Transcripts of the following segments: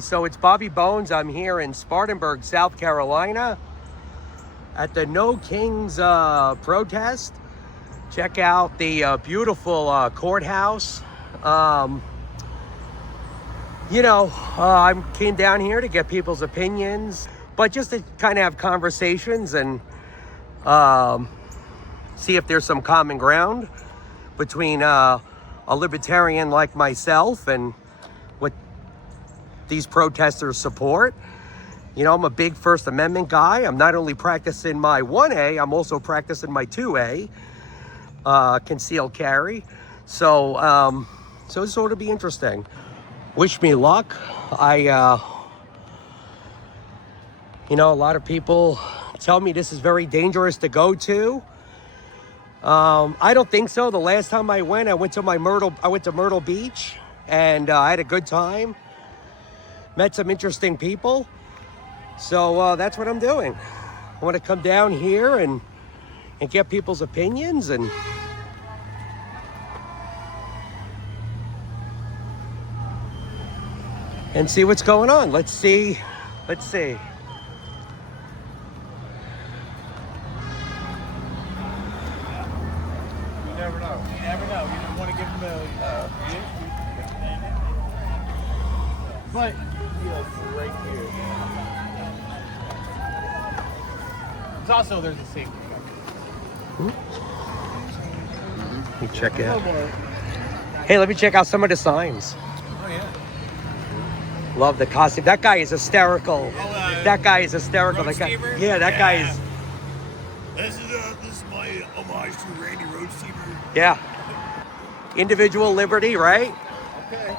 So it's Bobby Bones. I'm here in Spartanburg, South Carolina at the No Kings protest. Check out the beautiful courthouse. I came down here to get people's opinions, but just to kind of have conversations and see if there's some common ground between a libertarian like myself and what these protesters support. You know, I'm a big First Amendment guy. I'm not only practicing my 1A, I'm also practicing my 2A, concealed carry. So this ought to be interesting. Wish me luck. A lot of people tell me this is very dangerous to go to. I don't think so. The last time I went to Myrtle Beach, and I had a good time. Met some interesting people. So that's what I'm doing. I want to come down here and get people's opinions and see what's going on. Let's see. You never know. You don't want to give them but right here. It's also there's a safety. Let me check it out. Hey, let me check out some of the signs. Oh yeah. Love the costume. That guy is hysterical. That guy is hysterical. That guy, guy is. This is my homage to Randy Roadsteamer. Yeah. Individual liberty, right? Okay.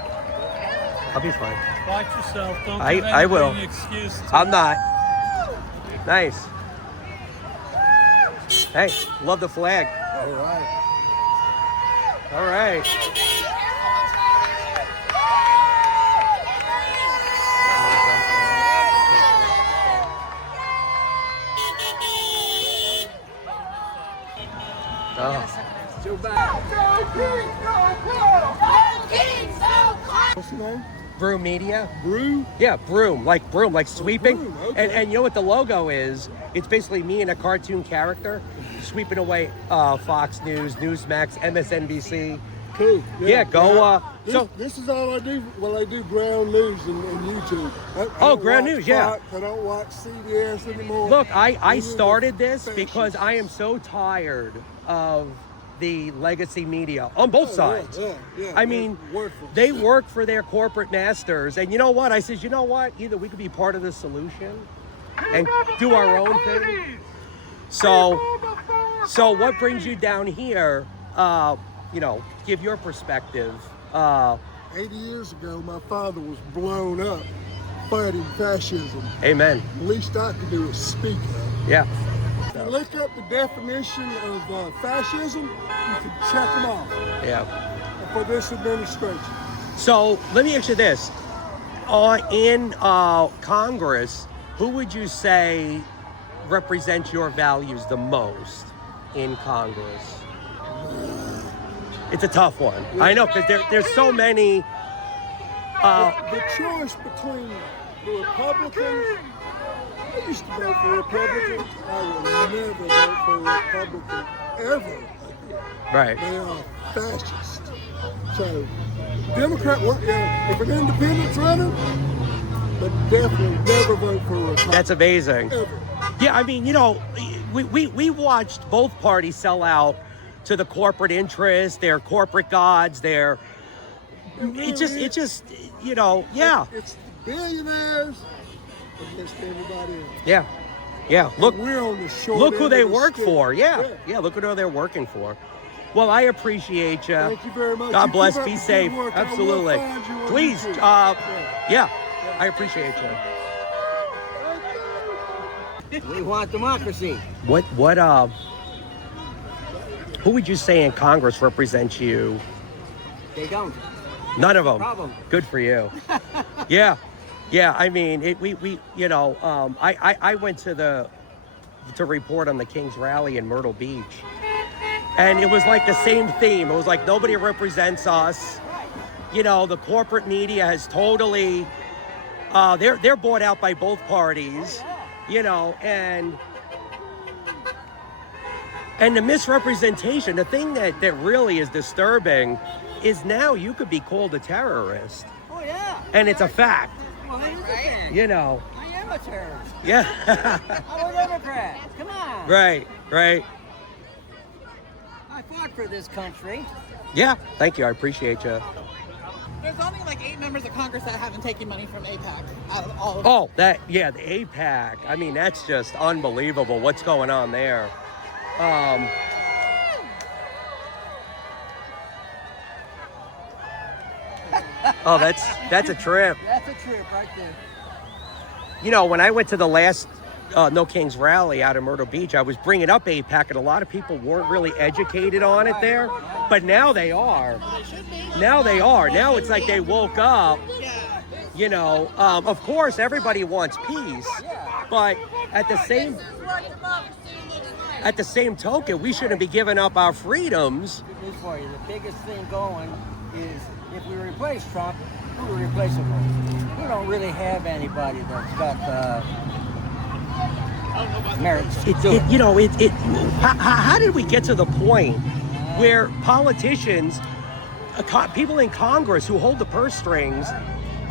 I'll be fine. Watch yourself. Don't give I will. anybody an excuse to... I'm not. Nice. Hey, love the flag. All right. All right. Oh. Too bad. What's the name? Broom Media. Brew? Yeah, broom, like sweeping. Broom, okay. And you know what the logo is? It's basically me and a cartoon character sweeping away Fox News, Newsmax, MSNBC. Cool. Yeah, go. This is all I do when I do ground news and YouTube. I don't ground watch news, yeah. Fox, I don't watch CBS anymore. Look, I started this because I am so tired of the legacy media on both sides. Yeah, I mean, they work for their corporate masters. And you know what? I says, you know what? Either we could be part of the solution and do our own thing. So what brings you down here? Give your perspective. 80 years ago, my father was blown up fighting fascism. Amen. The least I could do is speak up. Yeah. If you look up the definition of fascism, you can check them off. Yeah. For this administration. So let me ask you this. In Congress, who would you say represents your values the most in Congress? It's a tough one. Yeah. I know, because there's so many. The choice between the Republicans, I used to vote for Republicans. I will never vote for a Republican ever. Right. They are fascist. So, Democrat, if an independent's running, but definitely never vote for a Republican. That's amazing. Ever. Yeah, I mean, we watched both parties sell out to the corporate interests, their corporate gods, their. It just, yeah. It's the billionaires against everybody else. Yeah. Look, we're on the short look who end they of the work stick. for. Yeah. Look who they're working for. Well, I appreciate you. Thank you very much. God bless. Keep up Be the safe. good work. Absolutely. I will find you on Please. YouTube. I appreciate you. We want democracy. What who would you say in Congress represents you? They don't. None of them. Problem. Good for you. Yeah. I mean, I went to report on the Kings rally in Myrtle Beach, and it was like the same theme. It was like nobody represents us. The corporate media has totally They're bought out by both parties, you know, and the misrepresentation, the thing that really is disturbing is now you could be called a terrorist. Oh, yeah. And it's a fact, Well, it is a thing. you know. I am a terrorist. Yeah. I'm a Democrat. Come on. Right. I fought for this country. Yeah, thank you. I appreciate you. There's only like 8 members of Congress that haven't taken money from AIPAC out of all of Oh, the APAC. I mean, that's just unbelievable what's going on there. Oh, that's a trip. That's a trip right there. You know, when I went to the last No Kings rally out in Myrtle Beach, I was bringing up AIPAC, and a lot of people weren't really educated on it there. But now they are. Now they are. Now it's like they woke up. You know, of course, everybody wants peace. But at the same token, we shouldn't be giving up our freedoms. Good news for you. The biggest thing going is if we replace Trump, who will replace him with? We don't really have anybody that's got merits. How did we get to the point where politicians, people in Congress who hold the purse strings,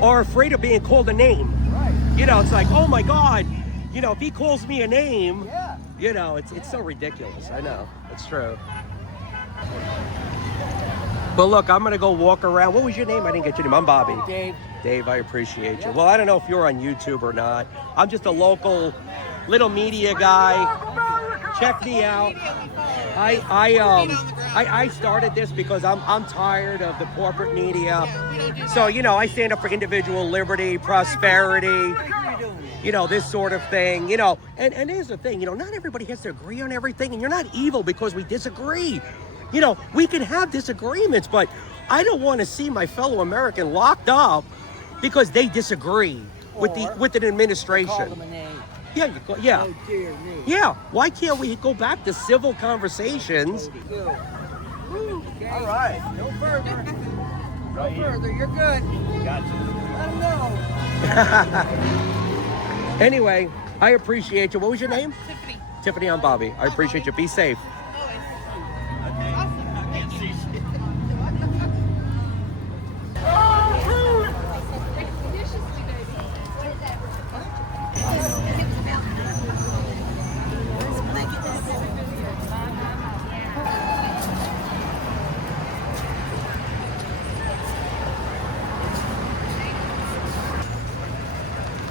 are afraid of being called a name? Right. You know, it's like, oh my God, you know, if he calls me a name, Yeah. you know, it's so ridiculous. I know, it's true. But look, I'm gonna go walk around. What was your name? I didn't get your name. I'm Bobby. Dave. Dave, I appreciate you. Well, I don't know if you're on YouTube or not. I'm just a local little media guy. Check me out. I started this because I'm tired of the corporate media. So, you know, I stand up for individual liberty, prosperity, you know, this sort of thing, you know. And here's the thing, you know, not everybody has to agree on everything, and you're not evil because we disagree. You know, we can have disagreements, but I don't want to see my fellow American locked up because they disagree with an administration. Call them a name. Yeah, yeah. Oh, dear me. Yeah, why can't we go back to civil conversations? All right. No further. No further. You're good. Gotcha. Let them know. Anyway, I appreciate you. What was your name? Tiffany. Tiffany, I'm Bobby. I appreciate you. Be safe.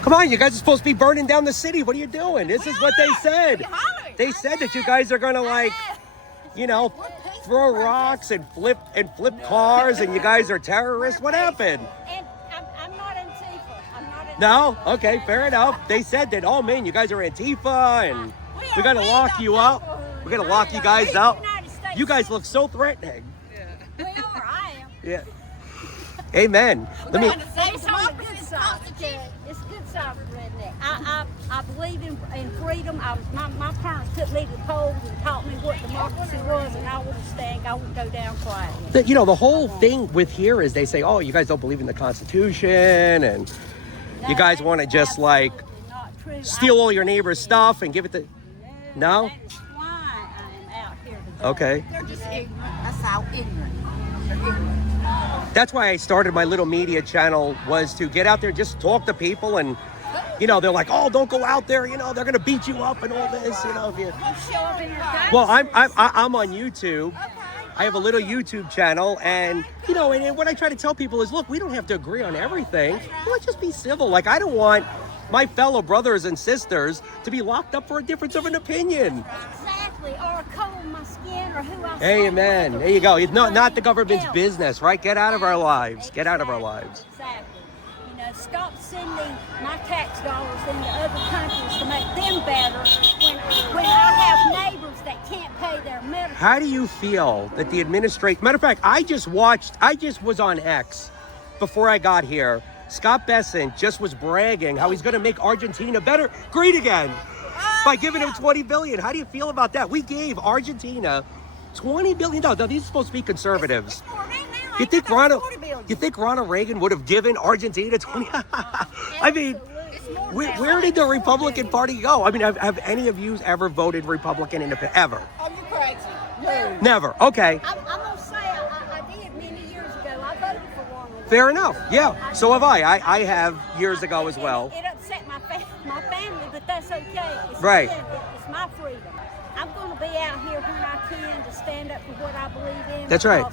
Come on, you guys are supposed to be burning down the city. What are you doing? This is what they said. They said that you guys are gonna, like, you know, throw rocks and flip cars, and you guys are terrorists. What happened? And I'm not Antifa. I'm not Antifa. No? Okay, fair enough. They said that, oh man, you guys are Antifa, and we're gonna lock you up. We're gonna lock you guys up. You guys look so threatening. We are. I am. Yeah. Amen. Let me. It's on the good side. It's good side for redneck. I believe in freedom. My parents took me to the polls and taught me what democracy was, and I wouldn't stand. I would go down quietly. You know, the whole thing with here is they say, oh, you guys don't believe in the Constitution, and you guys want to just like Not true. steal all your neighbor's stuff and give it to. No? That is why I am out here today. Okay. They're just ignorant. That's how ignorant. They're ignorant. That's why I started my little media channel, was to get out there, just talk to people, and you know, they're like, oh, don't go out there, you know, they're gonna beat you up and all this, you know. If you... You show up in your dice. Well, I'm on YouTube. I have a little YouTube channel, and you know, and what I try to tell people is, look, we don't have to agree on everything. Let's just be civil. Like, I don't want my fellow brothers and sisters to be locked up for a difference of an opinion. Exactly, or a color of my skin, or who I Amen. There you go. It's not the government's business, right? Get out of our lives. Get out of our lives. Exactly. You know, stop sending my tax dollars into other countries to make them better when I have neighbors that can't pay their medical. How do you feel that the administration... Matter of fact, I just was on X before I got here. Scott Bessent just was bragging how he's going to make Argentina great again by giving him $20 billion. How do you feel about that? We gave Argentina $20 billion. Now, these are supposed to be conservatives. Right now, You think I got Ronald? 40 billion. You think Ronald Reagan would have given Argentina 20? I mean, It's more than where that. did the Republican Party go? I mean, have any of you ever voted Republican in ever? Oh, you're crazy. Never. Okay. I'm gonna say I did many years ago. I voted for Ronald. Fair enough. Yeah. So have I. I have years ago as well. It upset my family, but that's okay. It's Right. It's my freedom. I'm going to be out here when I can to stand up for what I believe in. That's right.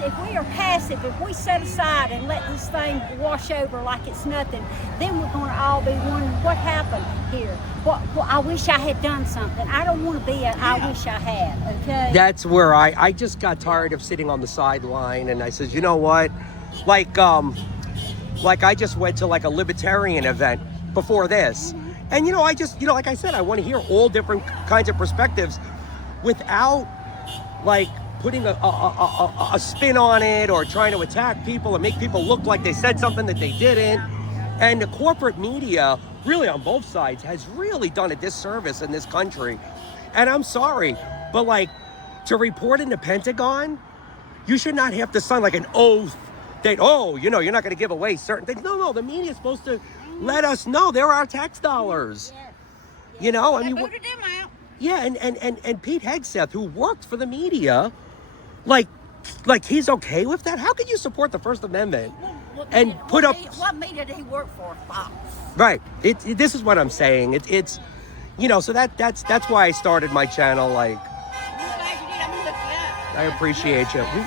If we are passive, if we set aside and let this thing wash over like it's nothing, then we're going to all be wondering what happened here. What I wish I had done something. I don't want to be I wish I had. Okay. That's where I just got tired of sitting on the sideline, and I said, you know what, like I just went to like a libertarian event before this, and I just like I said, I want to hear all different kinds of perspectives without like putting a spin on it or trying to attack people and make people look like they said something that they didn't. And the corporate media, really on both sides, has really done a disservice in this country. And I'm sorry, but like to report in the Pentagon, you should not have to sign like an oath that, you're not going to give away certain things. No, the media is supposed to let us know they're our tax dollars. I mean, Booted him out. yeah, and Pete Hegseth, who worked for the media, like he's okay with that? How can you support the First Amendment and put up? What media did he work for? Fox. Right. This is what I'm saying. It's so that's why I started my channel. Like, I'm glad you did. I'm gonna look you up. I appreciate you. I'm going to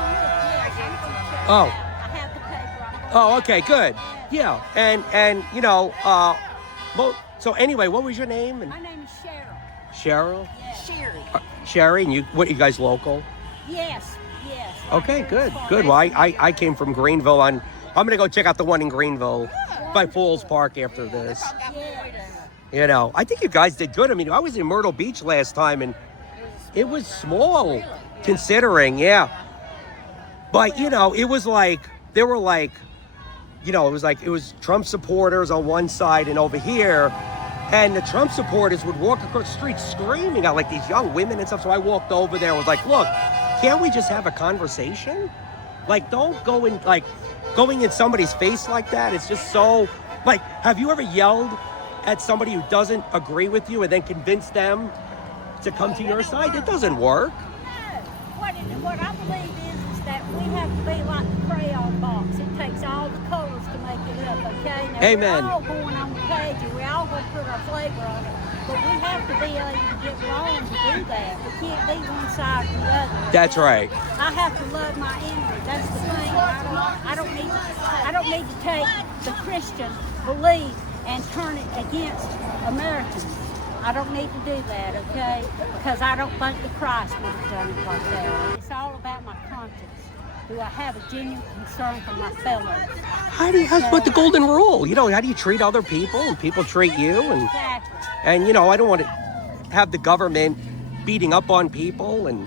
look. Yes, I'm going to check Oh. it out. I have the paper. Oh, okay, good. Yeah, and well, so anyway, what was your name? And My name is Cheryl. Cheryl. Sherry. Sherry, and you you guys local? Yes. Okay, good. Well, I came from Greenville. I'm gonna go check out the one in Greenville by Falls Park after this. I think you guys did good. I mean, I was in Myrtle Beach last time, and it was small, considering, yeah. But it was like there were like, it was Trump supporters on one side and over here, and the Trump supporters would walk across the street screaming at like these young women and stuff. So I walked over there and was like, look, can't we just have a conversation? Like, don't go in, like, going in somebody's face like that. It's just so, like, have you ever yelled at somebody who doesn't agree with you and then convince them to come to your side? It doesn't work. What I believe is that we have to be like the crayon box. It takes all the colors to make it up, okay? Now, Amen. We're all going on the page and we all going to put our flavor on it. But we have to be able to get along to do that. We can't be one side or the other. That's right. I have to love my enemy. That's the thing. I don't need to take the Christian belief and turn it against Americans. I don't need to do that, okay? Because I don't think the Christ would have done it like that. It's all about my conscience. Do I have a genuine concern for my fellows? That's what the golden rule. How do you treat other people and people treat you? Exactly. And I don't want to have the government beating up on people and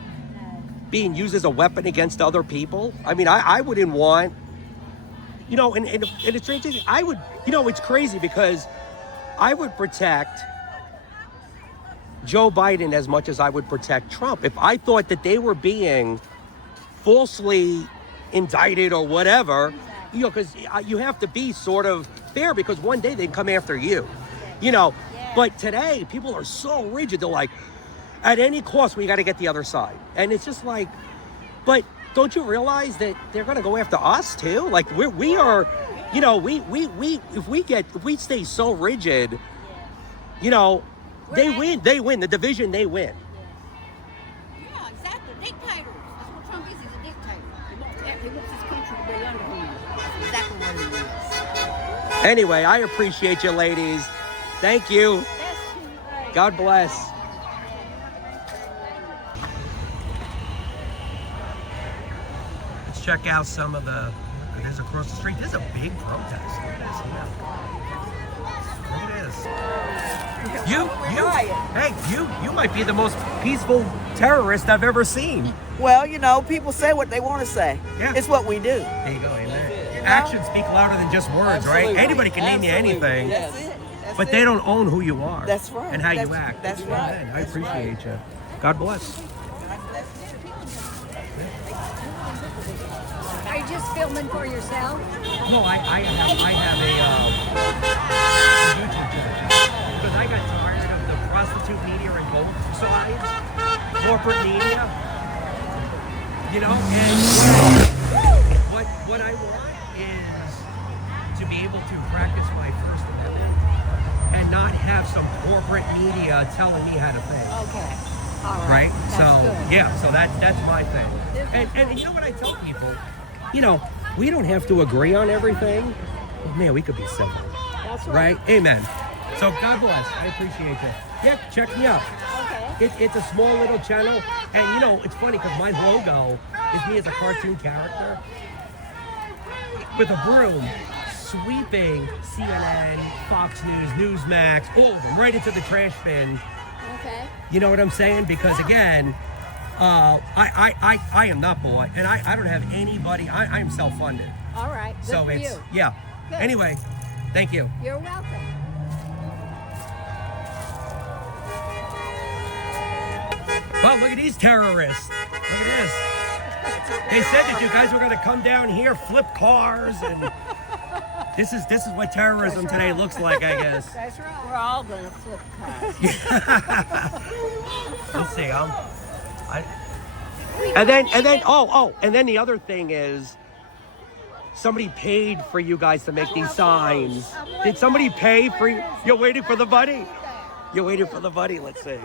being used as a weapon against other people. I mean, I wouldn't want, and a strange thing, I would, it's crazy because I would protect Joe Biden as much as I would protect Trump. If I thought that they were being falsely indicted or whatever, because you have to be sort of fair because one day they come after you, But today, people are so rigid. They're like, at any cost, we got to get the other side. And it's just like, but don't you realize that they're going to go after us too? Like we are, if we stay so rigid, they win. The division, they win. Yeah, exactly. Dictators. That's what Trump is. He's a dictator. He wants his country to be under him. That's exactly what he is. Anyway, I appreciate you, ladies. Thank you. That's too late. God bless. Let's check out some of the. There's across the street. There's a big protest. Look at this. You might be the most peaceful terrorist I've ever seen. Well, people say what they want to say. Yeah. It's what we do. There you go, amen. Actions speak louder than just words, right? Anybody can name you anything, That's it. but they don't own who you are. That's right. And how you That's- act. that's right. Amen. I appreciate you. God bless. Are you just filming for yourself? No, I have a YouTube channel because I got tired of the prostitute media and both sides, corporate media, you know. And what I want is to be able to practice my First Amendment and not have some corporate media telling me how to think. Okay. All right. Right? That's So good. yeah, so that's my thing. And you know what I tell people? You know, we don't have to agree on everything. But man, we could be civil. That's Right? Amen. So God bless. I appreciate you. Yeah, check me out. Okay. It's a small little channel, and you know, it's funny because my logo is me as a cartoon character with a broom sweeping CNN, Fox News, Newsmax, all of them right into the trash bin. Okay. You know what I'm saying? Because again, I am not bought, and I don't have anybody. I am self-funded. All right. Good So for it's you. yeah. Good. Anyway, thank you. You're welcome. Wow, look at these terrorists. Look at this. They said that you guys were going to come down here, flip cars, and this is what terrorism today looks like, I guess. That's right. We're all gonna flip cars. Let's see. And then the other thing is, somebody paid for you guys to make these signs. Did somebody pay for you? You're waiting for the buddy. You're waiting for the buddy. Let's see.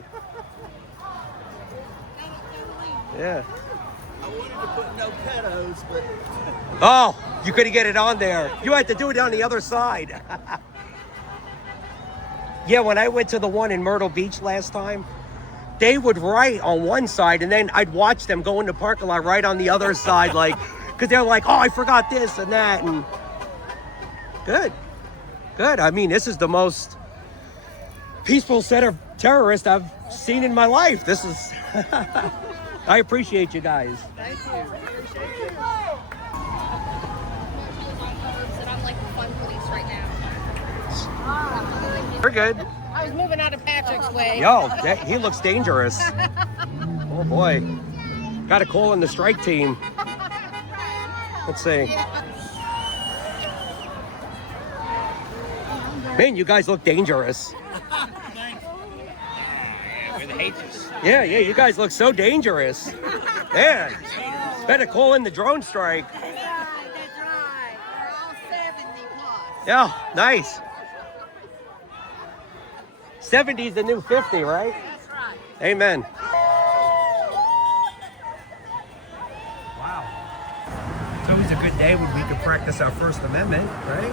Yeah. I wanted to put no pedos, but Oh, you couldn't get it on there. You had to do it on the other side. Yeah, when I went to the one in Myrtle Beach last time, they would write on one side, and then I'd watch them go in the parking lot right on the other side, like, because they're like, oh, I forgot this and that, and good. I mean, this is the most peaceful set of terrorists I've seen in my life. This is, I appreciate you guys. Thank you. I'm like the fun police right now. We're good. I was moving out of Patrick's way. Yo, he looks dangerous. Oh boy. Got a call in the strike team. Let's see. Man, you guys look dangerous. Yeah, you guys look so dangerous. Man, better call in the drone strike. That's right. We're all 70 plus. Yeah, nice. 70 is the new 50, right? That's right. Amen. Wow. It's always a good day when we can practice our First Amendment, right?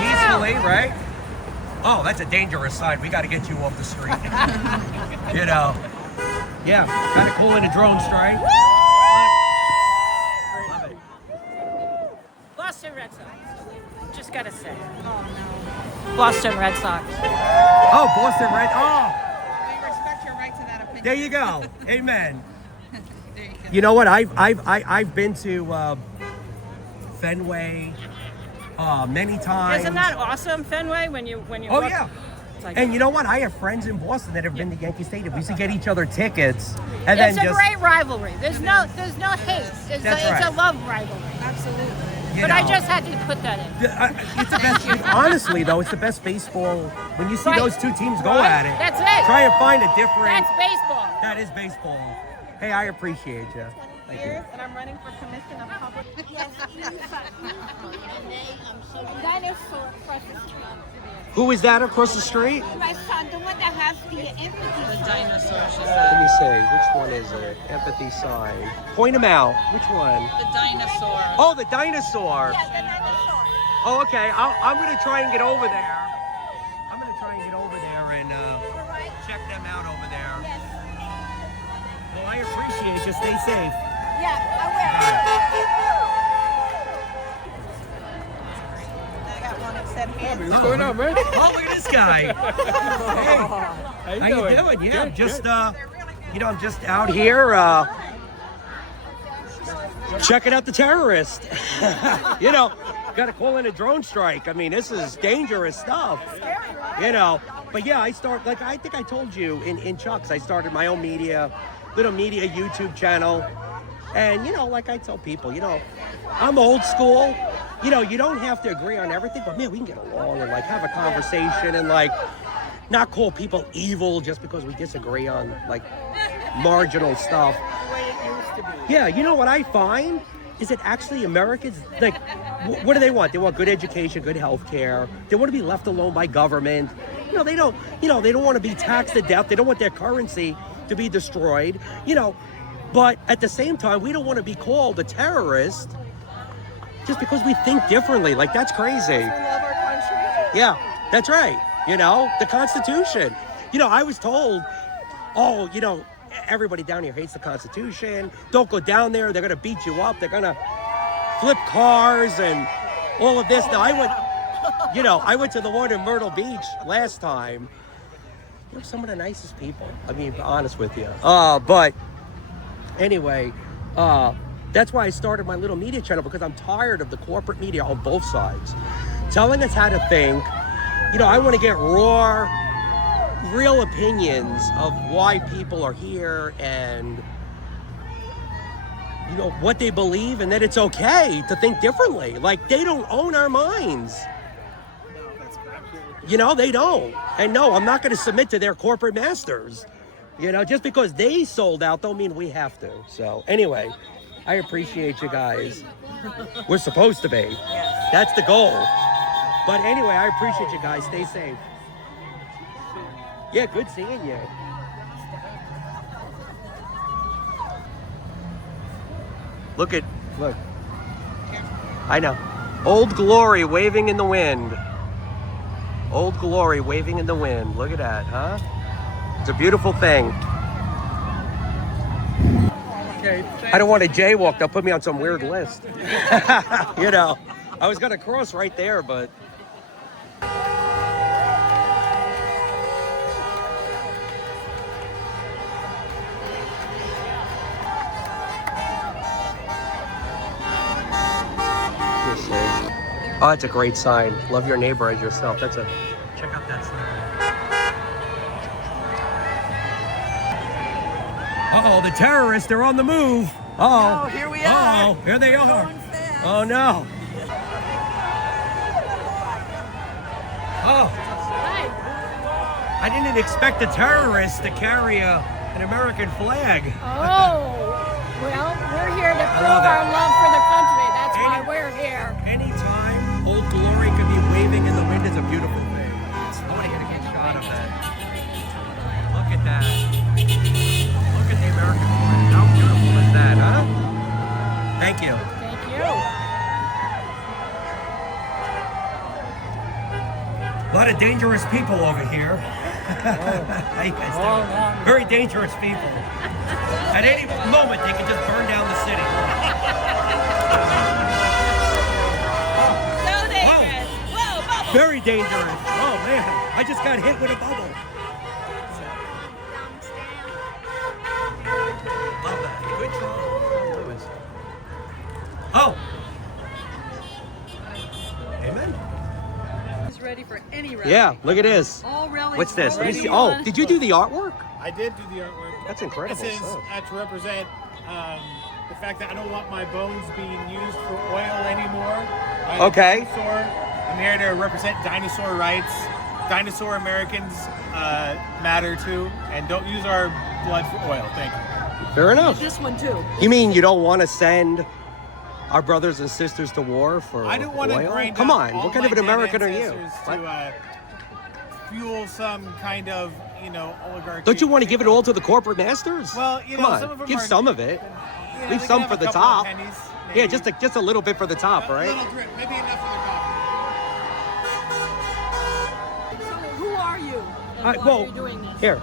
Peacefully, right? Oh, that's a dangerous sign. We got to get you off the street. You know. Yeah, got to call in a drone strike. Love it. Boston Red Sox. Just gotta say. Oh no. Boston Red Sox. Oh, Boston Red. Oh, We respect your right to that opinion. there you go. Amen. You know what? I've been to Fenway many times. Isn't that awesome, Fenway? When you Oh walk, yeah. it's like, And you know what? I have friends in Boston that have been to Yankee Stadium. We used to get each other tickets, and then it's a just great rivalry. There's no hate. It's That's a right. love rivalry. Absolutely. you But I know. just had to put that in. It's the best. Honestly, though, it's the best baseball when you see Right. those two teams go Right. at it. That's it. Try and find a different. That's baseball. That is baseball. Hey, I appreciate you. Thank you. And I'm running for commission of public. Dinosaur across the street. Who is that across the street? My son, the one that has the empathy. Dinosaur, she Let me see. Which one is it? Empathy sign. Point them out. Which one? The dinosaur. Oh, the dinosaur. Yeah, the dinosaur. Oh, okay. I'm gonna try and get over there. I'm gonna try and get over there and Right? check them out over there. Yes. Well, I appreciate you. Stay safe. Yeah, I I got one that said hands. What's going on, man? Oh, look at this guy. Hey, How how you doing? Yeah, Good, just good. I'm just out here checking out the terrorist. You know, got to call in a drone strike. I mean, this is dangerous stuff. You know, but yeah, I think I told you in Chuck's, I started my own little media YouTube channel. And, you know, like I tell people, you know, I'm old school. You know, you don't have to agree on everything, but man, we can get along and like have a conversation and like not call people evil just because we disagree on like marginal stuff. The way it used to be. Yeah, you know what I find is that actually Americans, like, what do they want? They want good education, good health care. They want to be left alone by government. You know, they don't want to be taxed to death. They don't want their currency to be destroyed, you know. But at the same time, we don't want to be called a terrorist just because we think differently. Like, that's crazy. We love our country. Yeah, that's right. You know, the Constitution. You know, I was told, oh, you know, everybody down here hates the Constitution. Don't go down there. They're going to beat you up. They're going to flip cars and all of this. Now, I went to the one in Myrtle Beach last time. You're some of the nicest people. I mean, to be honest with you. But anyway, that's why I started my little media channel, because I'm tired of the corporate media on both sides telling us how to think. You know, I want to get raw, real opinions of why people are here and, you know, what they believe, and that it's okay to think differently. Like, they don't own our minds. You know, they don't. And no, I'm not going to submit to their corporate masters. You know, just because they sold out don't mean we have to. So anyway, I appreciate you guys. We're supposed to be. That's the goal. But anyway, I appreciate you guys. Stay safe. Yeah, good seeing you. Look. I know. Old Glory waving in the wind. Old Glory waving in the wind. Look at that, huh? It's a beautiful thing. Okay. I don't want to jaywalk. They'll put me on some weird list. You know, I was going to cross right there, but... Oh, that's a great sign. Love your neighbor as yourself. Check out that sign. Uh-oh, the terrorists, they're on the move. Uh-oh. Oh, here we are. Uh-oh, here they are. Going fast. Oh, no. Oh. I didn't expect the terrorists to carry an American flag. Oh, well, we're here to prove our love for the country. That's why we're here. Anytime Old Glory could be waving in the wind is a beautiful thing. I want to get a good shot of that. Look at that. Look at the American flag. How beautiful is that, huh? Thank you. Thank you. A lot of dangerous people over here. How you guys doing? Very dangerous people. At any moment, they can just burn down the city. So dangerous. Whoa, bubble. Very dangerous. Oh, man. I just got hit with a bubble. Love that. Good job, Lewis. Oh. Amen. He's ready for any rally. Yeah, look at this. All rallies. What's this? Let me see. already Oh, did you do the artwork? I did do the artwork. That's incredible This is stuff. to represent the fact that I don't want my bones being used for oil anymore. I'm a Okay. dinosaur. I'm here to represent dinosaur rights. Dinosaur Americans matter too, and don't use our blood for oil. Thank you. Fair enough. This one too. You mean you don't want to send our brothers and sisters to war for I don't want to oil? grind Come up on, all what kind my of an dead American are you? ancestors What? to fuel some kind of, oligarchy. Don't you want to give it all to the corporate masters? Well, Come on, some of them give are, some of it. they Leave can some have for a the couple of top. pennies, Yeah, maybe. just a little bit for the top, A right? little drip, maybe enough for their coffee. So who are you? And why Well, are you doing this? here.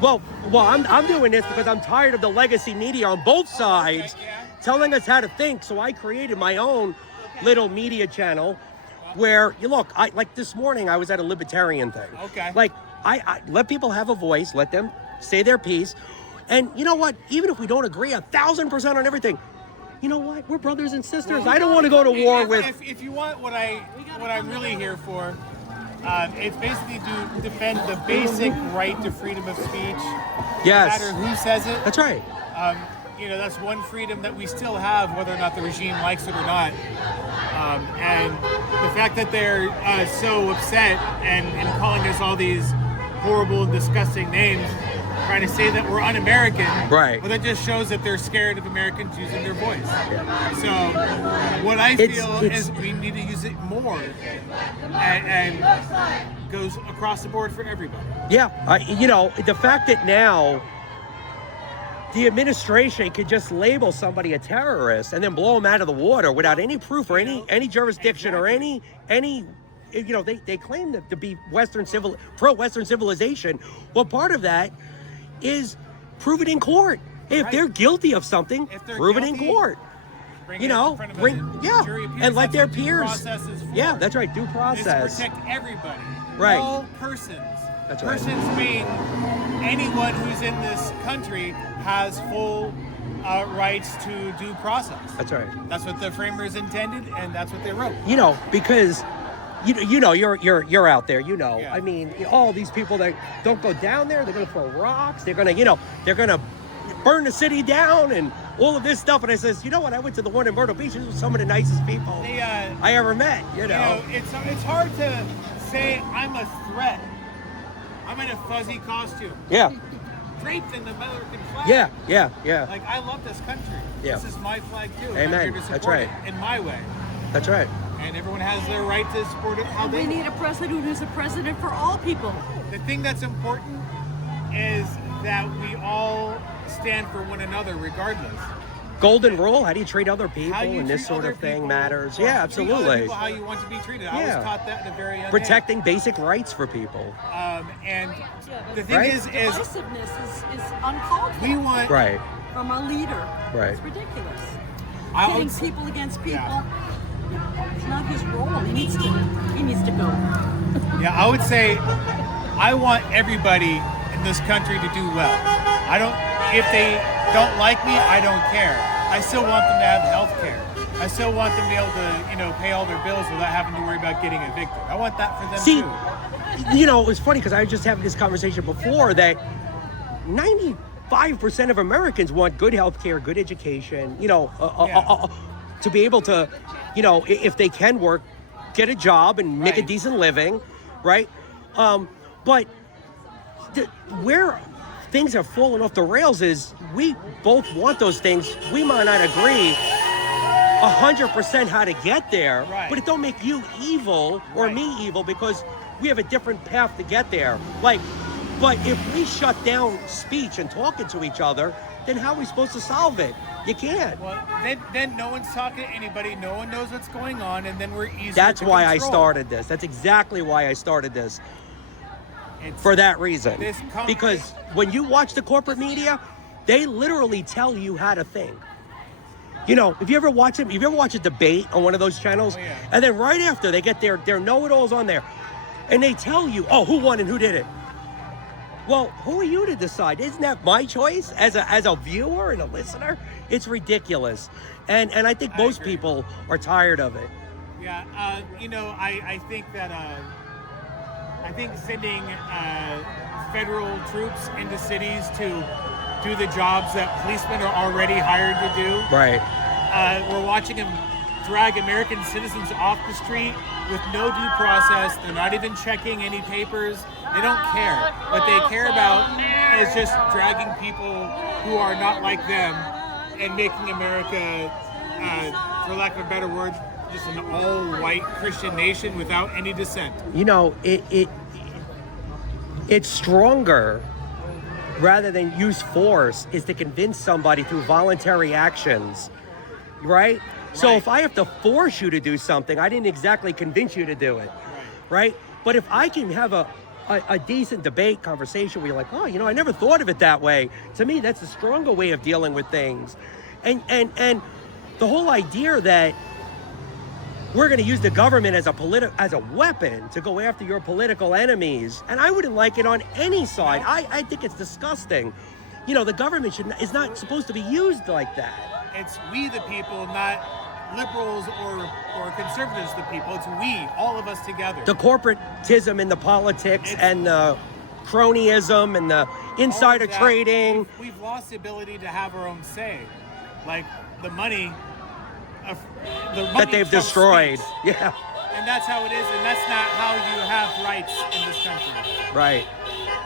Well, I'm doing this because I'm tired of the legacy media on both sides telling us how to think. So I created my own little media channel where you look. Like this morning, I was at a libertarian thing. Okay. Like I let people have a voice, let them say their piece, and you know what? Even if we don't agree 1,000% on everything, you know what? We're brothers and sisters. I don't want to go to war with. If you want what I'm really here for, it's basically to defend the basic right to freedom of speech. Yes. No matter who says it. That's right. that's one freedom that we still have, whether or not the regime likes it or not. And the fact that they're so upset and calling us all these horrible, disgusting names, trying to say that we're un-American, right? Well, that just shows that they're scared of Americans using their voice. So what I feel is we need to use it more, and goes across the board for everybody. Yeah, the fact that now the administration could just label somebody a terrorist and then blow them out of the water without any proof or any jurisdiction or any they claim to be pro-Western civilization. Well, part of that is prove it in court. If they're guilty of something, prove it in court. And let their peers. Yeah, that's right. Due process. Is to protect everybody. Right. All persons. That's right. Persons being anyone who's in this country has full rights to due process. That's right. That's what the framers intended, and that's what they wrote. Because you're out there. Yeah. I mean, all these people that don't go down there, they're gonna throw rocks. They're gonna burn the city down and all of this stuff. And I says, you know what? I went to the one in Myrtle Beach. This was some of the nicest people I ever met. It's hard to say I'm a threat. I'm in a fuzzy costume. Yeah. Draped in the American flag. Yeah. Like, I love this country. Yeah. This is my flag too. Amen. I'm here to support That's right. it in my way. That's right. And everyone has their right to support it how they We need a president who's a president for all people. The thing that's important is that we all stand for one another regardless. Golden rule, how do you treat other people How you and this treat sort other of thing people, matters. or Yeah, treat other absolutely. people how you want to be treated. I was taught that at a very young Protecting basic rights for people. And the thing is divisiveness is uncalled for. we want From a leader. Right. It's ridiculous. I Pitting would- people against people. Yeah. It's not his role. He needs to go. Yeah, I would say I want everybody in this country to do well. If they don't like me, I don't care. I still want them to have health care. I still want them to be able to, pay all their bills without having to worry about getting evicted. I want that for them too. It's funny because I was just having this conversation before that 95% of Americans want good health care, good education, to be able to, if they can work, get a job and make a decent living, right? But where things have fallen off the rails is we both want those things. We might not agree 100% how to get there, but it don't make you evil or me evil because we have a different path to get there. But if we shut down speech and talking to each other, then how are we supposed to solve it? You can't. Well, then no one's talking to anybody. No one knows what's going on, and then we're easier That's to why I control. started this. That's exactly why I started this. For that reason. Because when you watch the corporate media, they literally tell you how to think. If you ever watch a debate on one of those channels, and then right after they get their know-it-alls on there, and they tell you, who won and who did it. Well, who are you to decide? Isn't that my choice as a viewer and a listener? It's ridiculous. And I think most people are tired of it. Yeah, I think that I think sending federal troops into cities to do the jobs that policemen are already hired to do. Right. We're watching them drag American citizens off the street with no due process. They're not even checking any papers. They don't care. What they care about is just dragging people who are not like them and making America, for lack of a better word, just an all-white Christian nation without any dissent. It's stronger rather than use force is to convince somebody through voluntary actions, right? So if I have to force you to do something, I didn't exactly convince you to do it, right? But if I can have a decent debate conversation where you're like, I never thought of it that way. To me, that's a stronger way of dealing with things. And the whole idea that we're going to use the government as a weapon to go after your political enemies, and I wouldn't like it on any side. I think it's disgusting. The government is not supposed to be used like that. It's we the people, not liberals or conservatives the people. It's we, all of us together. The corporatism in the politics and the cronyism and the insider All of that, trading. We've lost the ability to have our own say. Like the money, That they've trumps destroyed. speech. Yeah, And that's how it is, and that's not how you have rights in this country. right.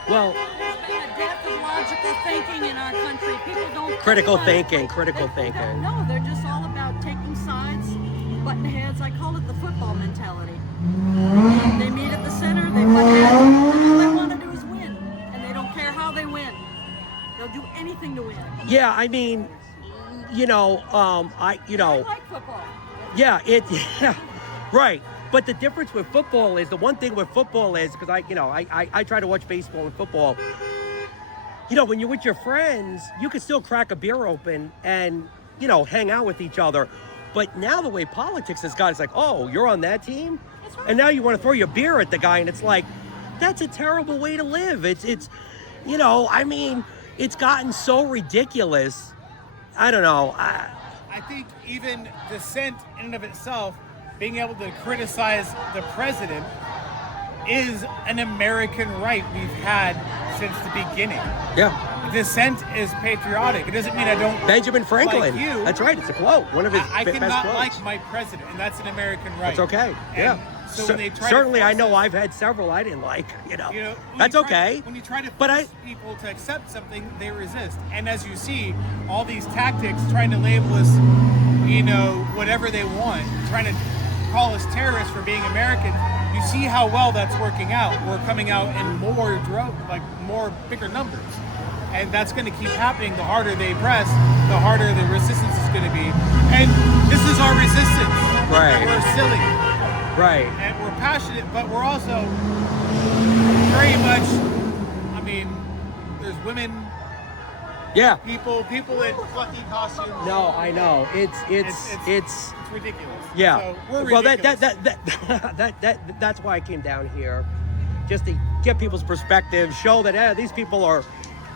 Well, There's been a death of logical thinking in our country. People don't critical think. thinking. No, they're just all about taking sides, button heads. I call it the football mentality. They meet at the center, they butt heads, and all they want to do is win. And they don't care how they win. They'll do anything to win. yeah, I mean, I like football. yeah, right. But the difference with football is, the one thing with football is, because I try to watch baseball and football. When you're with your friends, you can still crack a beer open and, hang out with each other. But now the way politics has got, it's like, oh, you're on that team? And now you want to throw your beer at the guy, and it's like, that's a terrible way to live. It's gotten so ridiculous. I don't know. I think even dissent in and of itself, being able to criticize the president, is an American right we've had since the beginning. Yeah. Dissent is patriotic. It doesn't mean I don't Benjamin Franklin. like you. That's right. It's a quote. One of his I best cannot quotes. like my president, and that's an American right. That's okay. And Yeah. So when they try Certainly, to I force know us- I've had several I didn't like. when That's you try- okay. When you try to But force people to accept something, they resist. And as you see, all these tactics trying to label us, whatever they want, trying to call us terrorists for being American. You see how well that's working out. We're coming out in more bigger numbers. And that's going to keep happening. The harder they press, the harder the resistance is going to be. And this is our resistance. Right. We're silly. Right. And we're passionate, but we're also very much, there's women, Yeah. people in fluffy costumes. No, I know. It's It's ridiculous. yeah. So we're Well, ridiculous. that's why I came down here, just to get people's perspective, show that these people are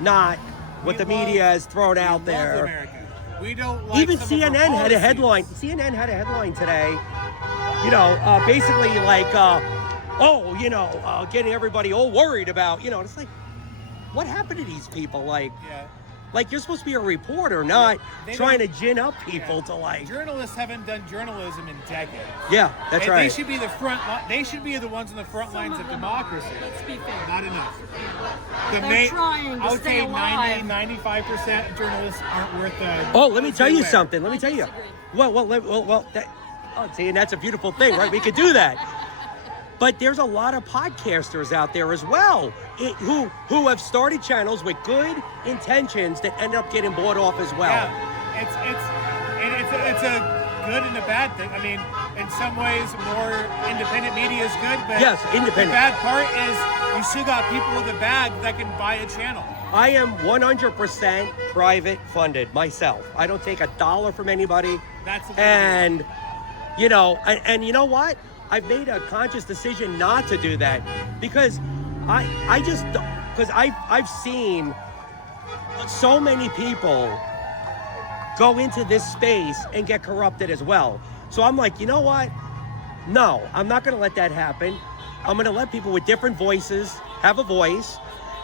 not what the media has thrown out We love there. America. We don't like Even some of our CNN had a policies. headline. CNN had a headline today. Basically like, getting everybody all worried about. It's like, what happened to these people? Like, Yeah. like you're supposed to be a reporter, not They trying to don't- gin up people to like. Journalists haven't done journalism in decades. Yeah, that's And right. They should be the front. They should be the ones on the front lines of democracy. Let's be fair. Not enough. They're trying to I would stay say alive. 95% of journalists aren't worth the. Oh, let me tell you wear. something. Let me tell you. See, and that's a beautiful thing, right? We could do that. But there's a lot of podcasters out there as well who have started channels with good intentions that end up getting bought off as well. Yeah, it's a good and a bad thing. In some ways, more independent media is good, but Yes, independent. The bad part is you still got people with a bag that can buy a channel. I am 100% private funded myself. I don't take a dollar from anybody. That's the And you know what? I've made a conscious decision not to do that because I've seen so many people go into this space and get corrupted as well. So I'm like, you know what? No, I'm not going to let that happen. I'm going to let people with different voices have a voice.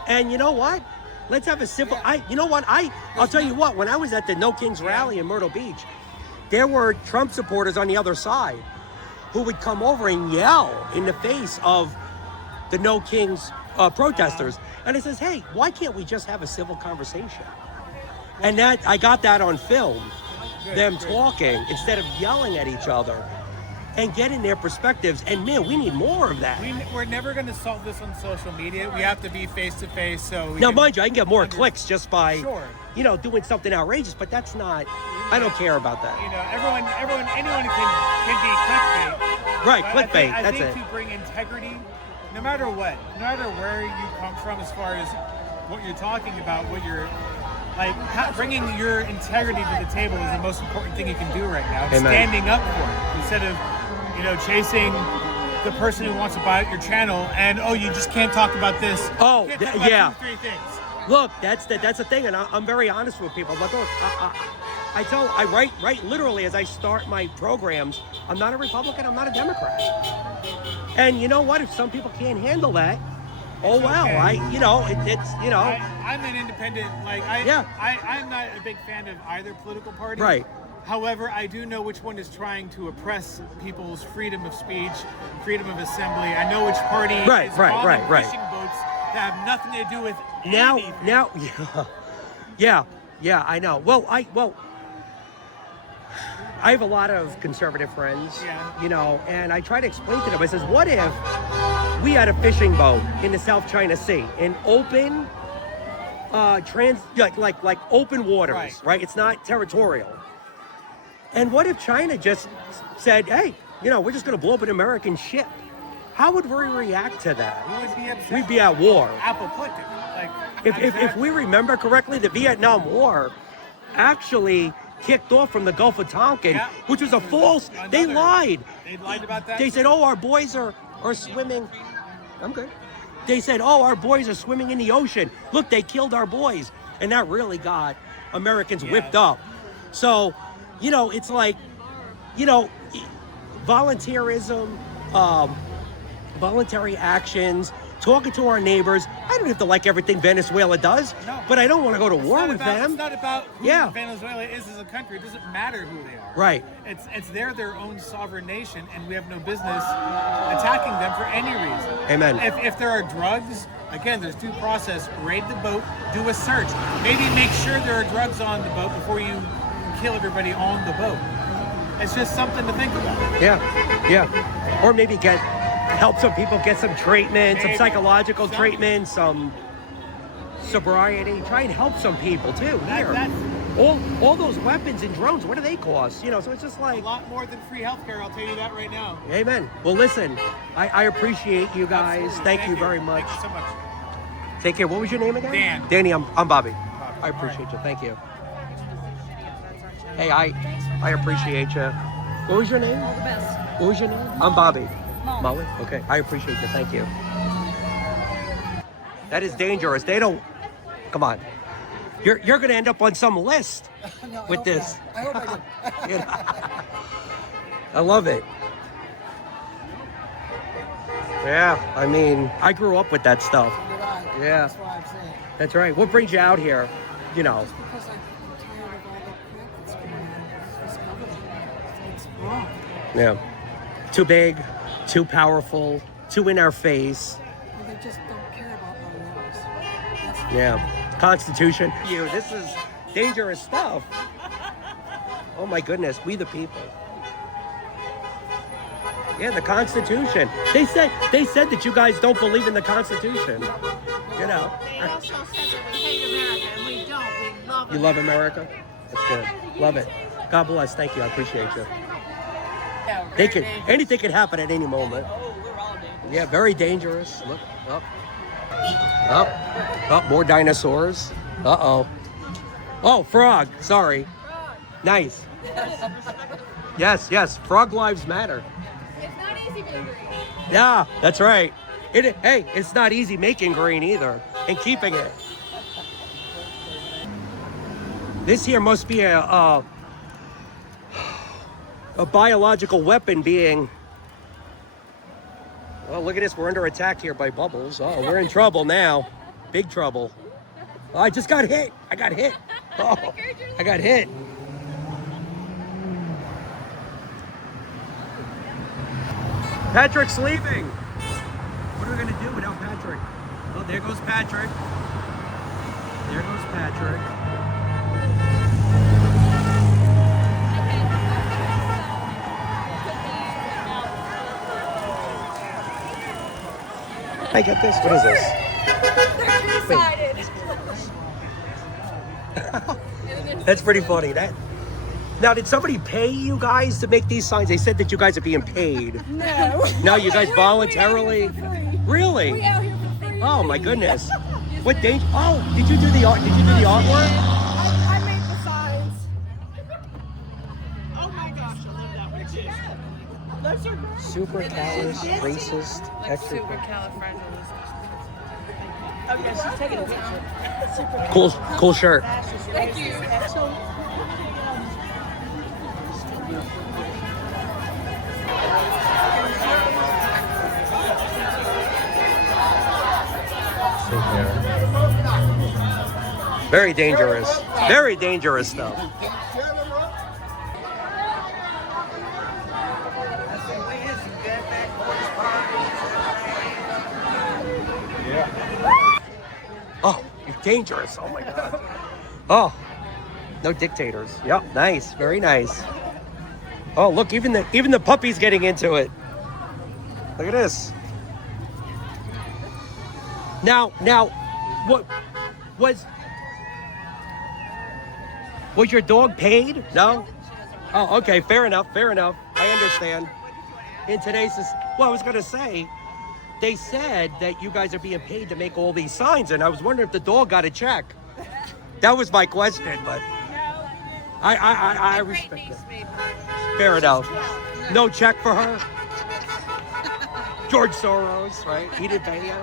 And you know what? Let's have a simple. I'll tell you what. When I was at the No Kings rally in Myrtle Beach, there were Trump supporters on the other side who would come over and yell in the face of the No Kings protesters. And I says, hey, why can't we just have a civil conversation? And that I got that on film, them talking instead of yelling at each other and getting their perspectives. And man, we need more of that. We're never going to solve this on social media. We have to be face to face. So Now, mind you, I can get more clicks just by, Sure. Doing something outrageous, but that's not, I don't care about that. Anyone can be clickbait. Right, But clickbait, I that's think it. to bring integrity, no matter what, no matter where you come from, as far as what you're talking about, what you're bringing your integrity to the table is the most important thing you can do right now. Amen. Standing up for it instead of, chasing the person who wants to buy out your channel and you just can't talk about this. Oh, You can't talk about yeah. 2 or 3 things. Look, that's the thing, and I'm very honest with people. But look, I write literally as I start my programs. I'm not a Republican. I'm not a Democrat. And you know what? If some people can't handle that, Oh well, okay. it's you know. I'm an independent. I'm not a big fan of either political party. Right. However, I do know which one is trying to oppress people's freedom of speech, freedom of assembly. I know which party is bombing fishing boats that have nothing to do with anything. Yeah, I know. Well, I have a lot of conservative friends, and I try to explain to them. I says, what if we had a fishing boat in the South China Sea, in open, like open waters, right? It's not territorial. And what if China just said, hey, we're just going to blow up an American ship? How would we react to that? We would be upset. We'd be at war. Apoplectic. If we remember correctly, the Vietnam War actually kicked off from the Gulf of Tonkin, which was a false. They lied. They lied about that. They said, "Oh, our boys are swimming." I'm good. They said, "Oh, our boys are swimming in the ocean. Look, they killed our boys," and that really got Americans whipped up. So, it's like, volunteerism, voluntary actions. Talking to our neighbors. I don't have to like everything Venezuela does, but I don't want to go to war with them. It's not about who Venezuela is as a country. It doesn't matter who they are. Right. It's their own sovereign nation, and we have no business attacking them for any reason. Amen. If there are drugs, again, there's due process. Raid the boat, do a search. Maybe make sure there are drugs on the boat before you kill everybody on the boat. It's just something to think about. Yeah. Or maybe help some people get some treatment, some psychological treatment, some sobriety. Try and help some people too. All those weapons and drones, what do they cost? So it's just like a lot more than free healthcare. I'll tell you that right now. Amen. Well, listen, I appreciate you guys. Absolutely. Thank you very much. Thank you so much. Take care. What was your name again? Dan. Danny, I'm Bobby. I appreciate you. Thank you. Hey, I appreciate you. What was your name? All the best. What was your name? I'm Bobby. Molly? Okay. I appreciate you. Thank you. That is dangerous. They don't... Come on. You're going to end up on some list with this. I hope I do. I love it. Yeah. I mean, I grew up with that stuff. Right. Yeah. That's why I'm saying. That's right. What brings you out here? Just because I'm tired of all the crap that's going on with this government. It's wrong. Yeah. Too big, too powerful, too in our face. Well, they just don't care about the laws. Yeah. Constitution. This is dangerous stuff. Oh my goodness, we the people. Yeah, the Constitution. They said that you guys don't believe in the Constitution. They also said that we hate America, and we don't. We love You love America? That's good. Love it. God bless. Thank you. I appreciate you. Anything can happen at any moment. Yeah, very dangerous. Look, up. More dinosaurs. Uh-oh. Oh, frog. Sorry. Nice. Yes. Frog lives matter. It's not easy being green. Yeah, that's right. It's not easy making green either and keeping it. This here must be a biological weapon being... Well, look at this. We're under attack here by bubbles. Oh, we're in trouble now. Big trouble. Oh, I just got hit. I got hit. Oh, I got hit. Patrick's leaving. What are we going to do without Patrick? Oh, there goes Patrick. There goes Patrick. I get this. What is this? They're two-sided. That's pretty funny. Now, did somebody pay you guys to make these signs? They said that you guys are being paid. No. No, you guys voluntarily. We out here for free. Really? We out here for free. Oh my goodness. What danger? Oh, did you do the artwork? I made the signs. Oh my gosh, I love that one. Those are great. Super callous, racist, extra. Oh yeah, she's taking a picture. Super Cool shirt. Thank you. Very dangerous. Very dangerous stuff. Oh, you're dangerous. Oh my God. Oh, no dictators. Yep, nice. Very nice. Oh, look, even the puppy's getting into it. Look at this. Now, what was your dog paid? No? Oh, okay, fair enough. I understand. In today's, well, I was gonna say, they said that you guys are being paid to make all these signs, and I was wondering if the dog got a check. That was my question, but I respect it. Fair enough. No check for her. George Soros, right? He didn't pay you.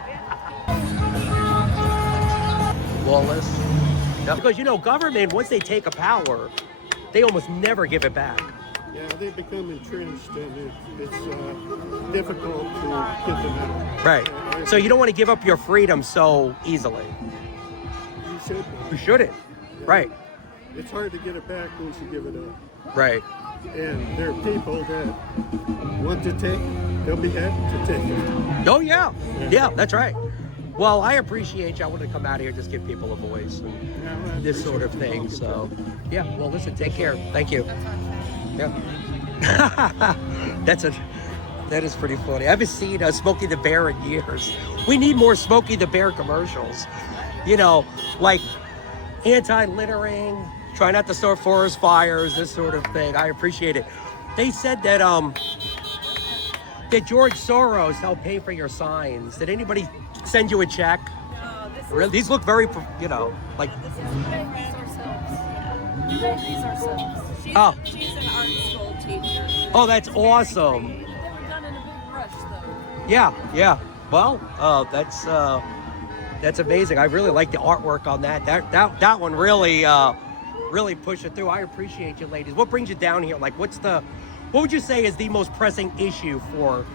Lawless. No, because government, once they take a power, they almost never give it back. Yeah, they become entrenched, and it's difficult to get them out. Right. So you don't want to give up your freedom so easily. You should. You shouldn't. Right. It's hard to get it back once you give it up. Right. And there are people that want to take, they'll be happy to take it. Oh, yeah. Yeah, that's right. Well, I appreciate you. I wanted to come out here and just give people a voice and this sort of thing. So, yeah. Well, listen, take care. Thank you. Yeah. That is pretty funny. I haven't seen Smokey the Bear in years. We need more Smokey the Bear commercials. Like anti-littering, try not to start forest fires, this sort of thing. I appreciate it. They said that that George Soros helped pay for your signs. Did anybody send you a check? No, Really? These look very, like. these ourselves. We made these ourselves. She's an art school teacher. Oh, that's awesome. They were done in a big rush, though. Yeah. Well, that's amazing. I really like the artwork on that. That one really pushed it through. I appreciate you, ladies. What brings you down here? Like, what would you say is the most pressing issue for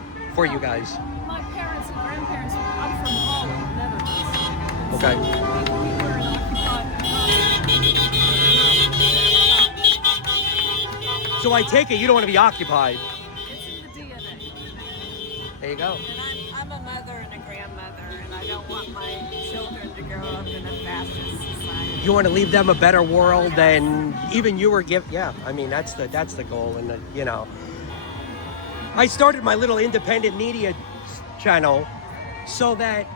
you guys? My parents and grandparents, I'm from Holland, Netherlands. Okay. So we were an occupied. So I take it you don't want to be occupied. It's in the DNA. There you go. And I'm a mother and a grandmother, and I don't want my children to grow up in a fascist society. You want to leave them a better world than even you were given. Yeah, I mean that's the goal, and I started my little independent media channel so that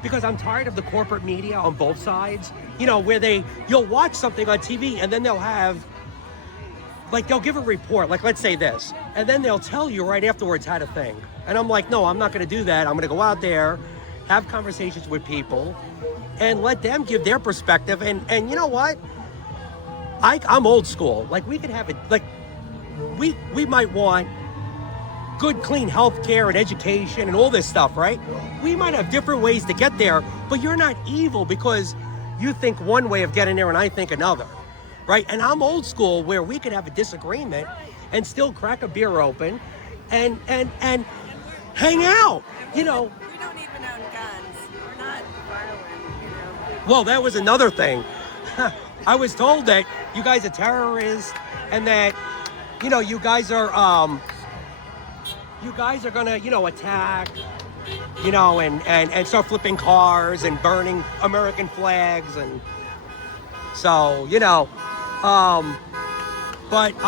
because I'm tired of the corporate media on both sides. Where you'll watch something on TV and then they'll have. Like, they'll give a report, like, let's say this, and then they'll tell you right afterwards how to think. And I'm like, no, I'm not going to do that. I'm going to go out there, have conversations with people, and let them give their perspective. And you know what? I'm old school. Like, we could have it, like, we might want good, clean health care and education and all this stuff, right? We might have different ways to get there, but you're not evil because you think one way of getting there and I think another. Right, and I'm old school where we could have a disagreement and still crack a beer open and hang out, We don't even own guns. We're not violent, Well, that was another thing. I was told that you guys are terrorists and that, you guys are gonna, attack, and start flipping cars and burning American flags and so, but Some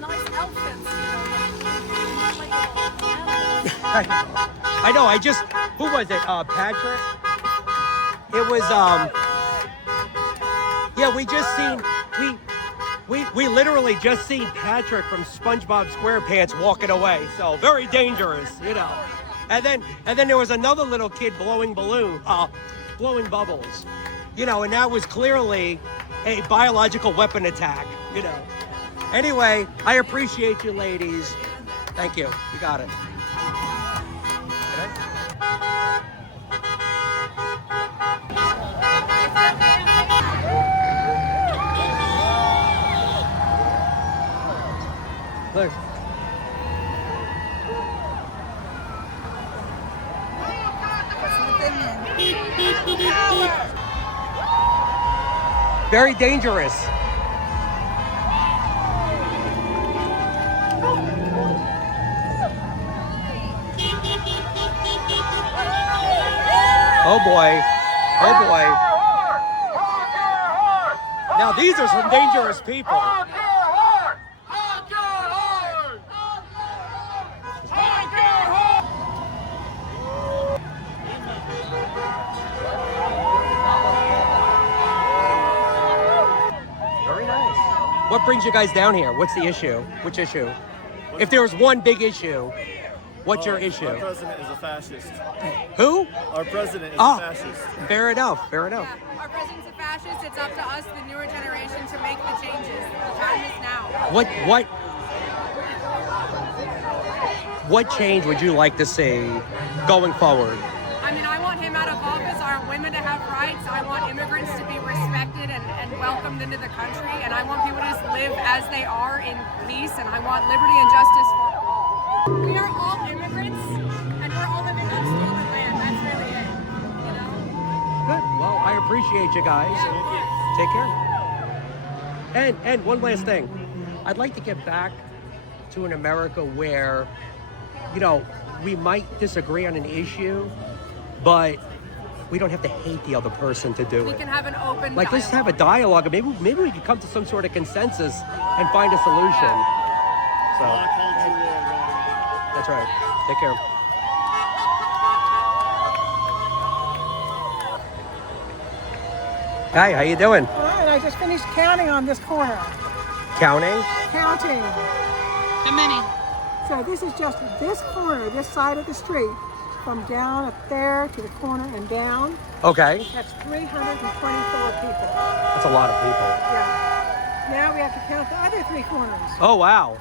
nice outfits, I know, who was it? Patrick? It was, yeah, we literally just seen Patrick from SpongeBob SquarePants walking away. So very dangerous, And then there was another little kid blowing bubbles, and that was clearly a biological weapon attack, Anyway, I appreciate you, ladies. Thank you. You got it. Look. Very dangerous. Oh boy. Oh boy. Now these are some dangerous people. Very nice. What brings you guys down here? What's the issue? Which issue? If there was one big issue, what's your issue? Our president is a fascist. Who? Our president is a fascist. Fair enough. Fair enough. Yeah, our president's a fascist. It's up to us, the newer generation, to make the changes. The time is now. What change would you like to see going forward? I mean, I want him out of office. I want women to have rights. I want immigrants to be respected and welcomed into the country. And I want people to just live as they are in peace. And I want liberty and justice for all. We are all immigrants, and we're all living on stolen land. That's really it, you know? Good. Well, I appreciate you guys. Yeah, of course. Take care. And one last thing. I'd like to get back to an America where, you know, we might disagree on an issue, but we don't have to hate the other person to do We it. can have an open Like, let's have a dialogue. dialogue, and maybe we can come to some sort of consensus and find a solution. So, that's right. Take care. Hi, how you doing? All right, I just finished counting on this corner. Counting? Counting. How many? So this is just this corner, this side of the street, from down up there to the corner and down. Okay. That's 324 people. That's a lot of people. Yeah. Now we have to count the other three corners. Oh, wow.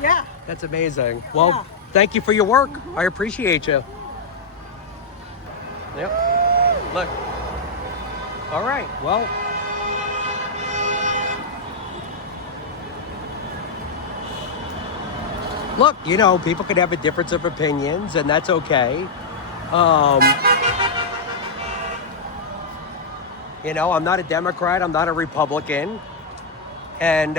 Yeah. That's amazing. Well, Yeah. thank you for your work. I appreciate you. Yep. Look. All right. Well. Look, you know, people can have a difference of opinions, and that's okay. You know, I'm not a Democrat. I'm not a Republican. And,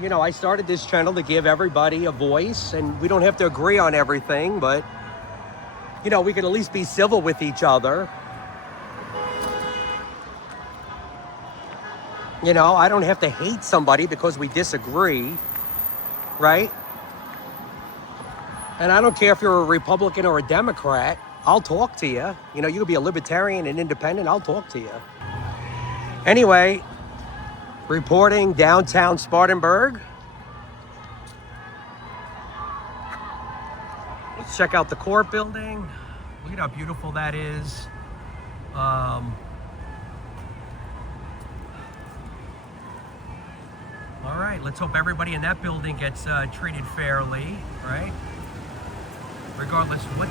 you know, I started this channel to give everybody a voice, and we don't have to agree on everything, but, you know, we can at least be civil with each other. You know, I don't have to hate somebody because we disagree, right? And I don't care if you're a Republican or a Democrat, I'll talk to you. You know, you could be a libertarian and independent, I'll talk to you. Anyway, reporting downtown Spartanburg. Let's check out the court building. Look at how beautiful that is. All right, let's hope everybody in that building gets treated fairly, right? Regardless of what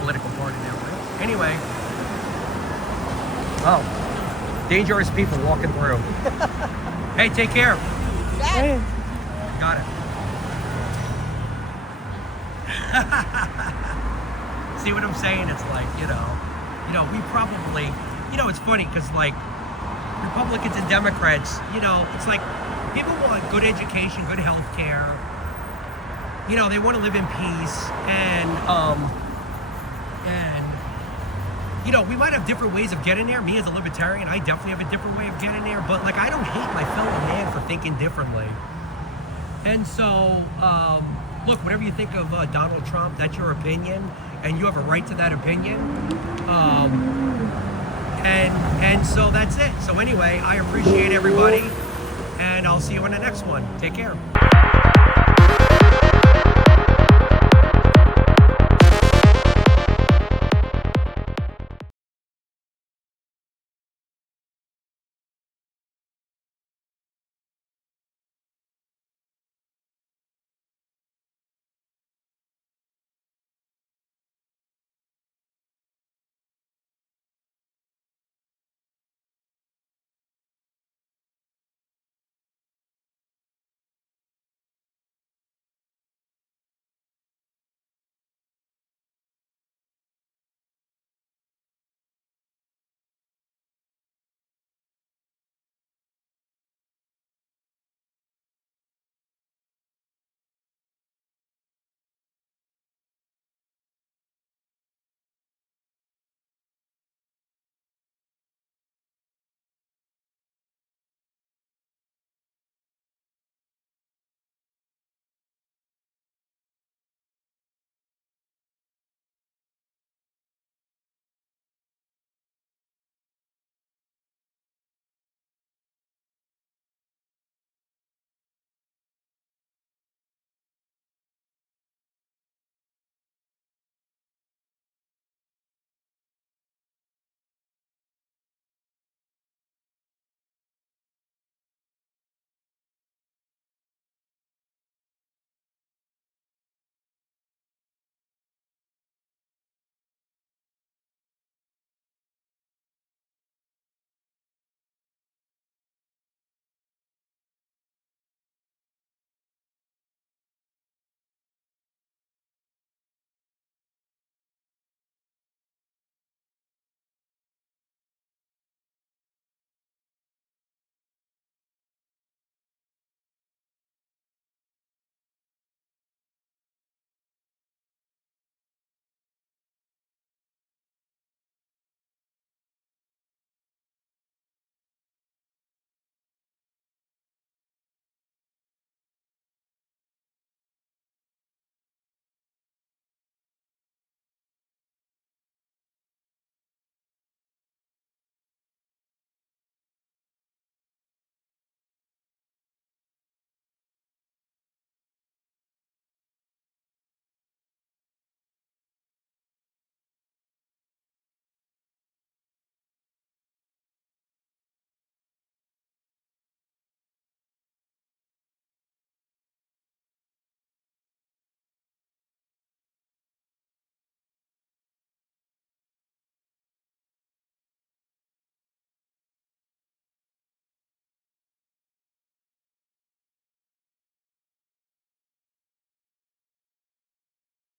political party they're with. Anyway. Oh, dangerous people walking through. Hey, take care. Hey. Got it. See what I'm saying? It's like, you know, we probably, you know, it's funny because like Republicans and Democrats, you know, it's like people want good education, good health care. You know, they want to live in peace, and you know, we might have different ways of getting there. Me as a libertarian, I definitely have a different way of getting there, but like, I don't hate my fellow man for thinking differently. And so, look, whatever you think of Donald Trump, that's your opinion, and you have a right to that opinion. And so that's it. So anyway, I appreciate everybody, and I'll see you on the next one. Take care.